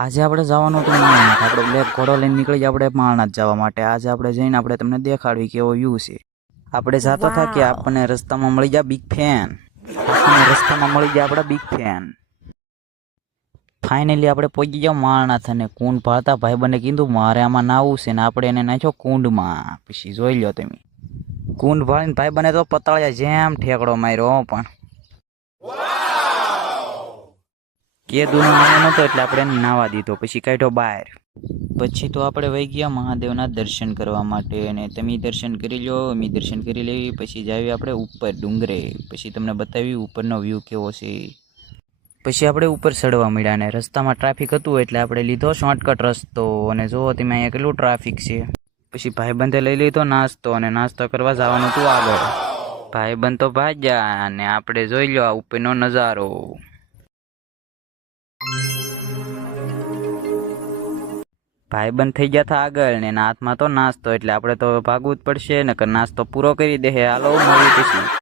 આજે આપણે જવાનું હતું માળનાથ. આપણે બ્લેક ઘોડો લઈને નીકળી આપણે માળનાથ જવા માટે. આજે આપણે જઈને આપણે તમને દેખાડવી કેવો વ્યૂ છે. આપણે જાતો હતા કે આપણને રસ્તામાં મળી જાય બિગ ફેન. આપણને રસ્તામાં મળી જાય આપણા બિગ ફેન. ફાઇનલી આપણે પહોંચી ગયા માળનાથ અને કુંડ ભાળતા ભાઈબંધે કીધું મારે આમાં નાવું છે ને આપણે એને નાખ્યો કુંડમાં. પછી જોઈ લો તમે કુંડ ભાળીને ભાઈબંધે તો પતાળ્યા જેમ ઠેકડો માર્યો. પણ કેદુનો નાનો નહોતો એટલે આપણે એને નાવા દીધો. પછી કાઢ્યો બહાર. પછી તો આપણે વહી ગયા મહાદેવના દર્શન કરવા માટે. અને તમે દર્શન કરી લો, અમે દર્શન કરી લેવી. પછી જાવી આપણે ઉપર ડુંગરે. પછી તમને બતાવી ઉપરનો વ્યૂ કેવો છે. પછી આપણે ઉપર ચડવા મળ્યા અને રસ્તામાં ટ્રાફિક હતું એટલે આપણે લીધો શોર્ટકટ રસ્તો. અને જુઓ તમે અહીંયા કેટલું ટ્રાફિક છે. પછી ભાઈબંધે લઈ લીધો નાસ્તો અને નાસ્તો કરવા જવાનું હતું આગળ. ભાઈબંધ તો ભાગ્યા અને આપણે જોઈ લો આ ઉપરનો નજારો. ભાઈબંધ થઈ ગયા હતા આગળ ને હાથમાં તો નાસ્તો એટલે આપણે તો ભાગવું જ પડશે નકર નાસ્તો પૂરો કરી દે. હાલો મળીએ પછી.